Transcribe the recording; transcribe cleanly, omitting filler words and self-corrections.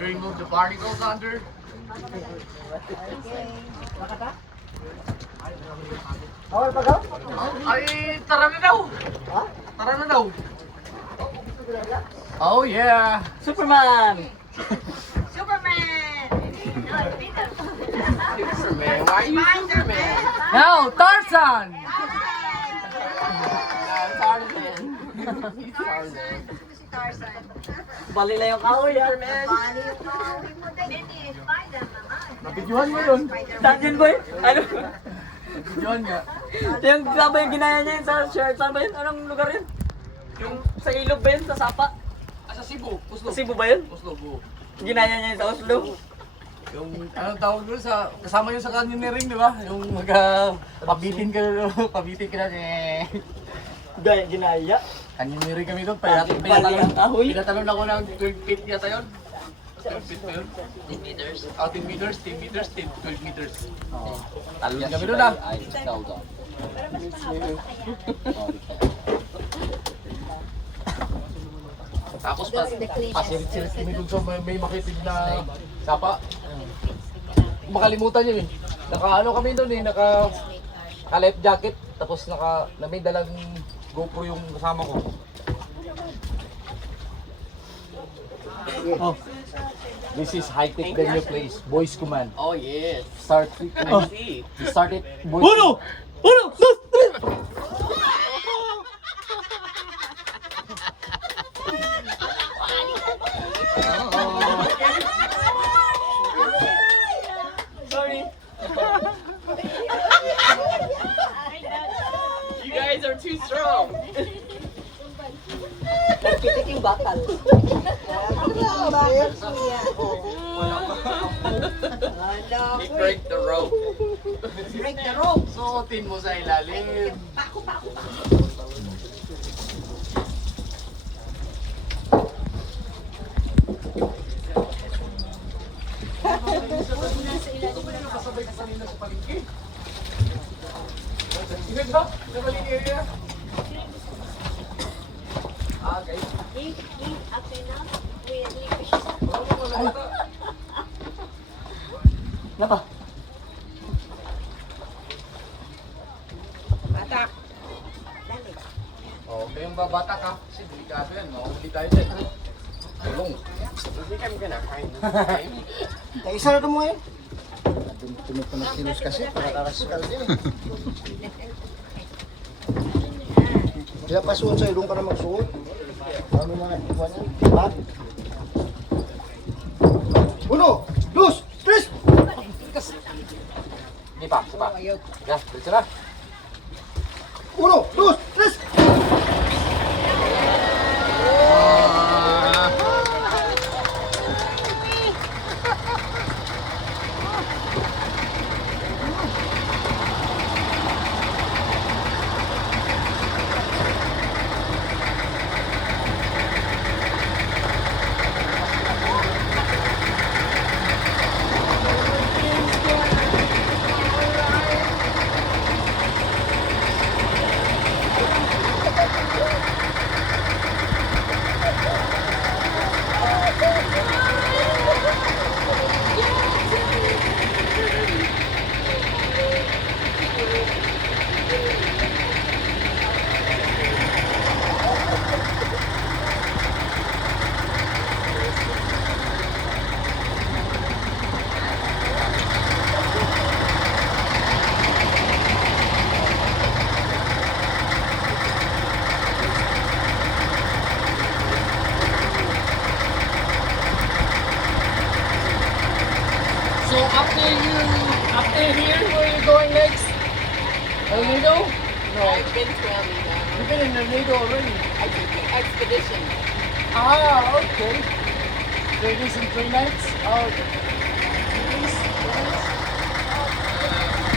remove the barnacles under. Awal pa daw? Ay, tara na daw. Ha? Tara na daw. Oh yeah. Superman! Superman! Superman, why are you Superman? Now, Tarzan! Tarzan. Tarzan. Bali lang yung kahoy, ha? Bali yung kahoy mo din. Spider naman. Nabidyohan mo yun. Saan yun, boy? Ano? Nabidyohan nga. Yung saan ba yung ginaya niya yun sa shirt? Saan ba yun? Anong lugar yun? Yung sa ilog ba yun? Sa Sapa? Sa Cebu. Oslo. Sa Cebu ba yun? Oslo, buo. Ginaya niya yun sa Oslo. Yung anong tawag doon sa kasama yung sa canyoneering, di ba? Yung pabitin ka na Ginaya? canyoneering kami doon. Bali ang kahoy? Pinatalon ako ng 12 feet yata yun. 12 feet ba yun? 10 meters. Oh, 10 meters, 10 meters, 12 meters. Talon kami doon ah. Tapos pasirit-sirit kami doon sa may makitid na sapa. Makalimutan yun eh. Naka-ano kami doon eh, naka-life jacket. Tapos na may dalang GoPro yung kasama ko. Oh. This is high-tech than your place. Voice command. Oh yes, Start. I see. You start it. Voice. Uno! Uno! Dos! Tres! Sorry. You guys are too strong. Nagpitik yung bakal. You break the rope. Break the rope. Suotin mo sa ilalim. Pako. Kasabay ka kanina sa palengke. Sige ba? Sa maling area. Ah, guys. Napa? Atak. Oh, kayong babata ka. Kasi delikado yan. Mahuli tayo dyan. Tulong. I think I'm gonna find this game. Isa na ito mo ngayon. Tumutunog kasi para karaskal din eh. Kaya pasuon sa ilong para magsuot. Ano mga iba niya? Ha? Uno, dos, tres! Hindi pa, isa pa. Yeah, diretso na. Uno, dos, tres! So after here, where are you going next? El Nido? No. I've been to El Nido. You've been in El Nido already. I took the expedition. Ah, okay. 3 days and 3 nights? Oh, 3 days? 2 nights?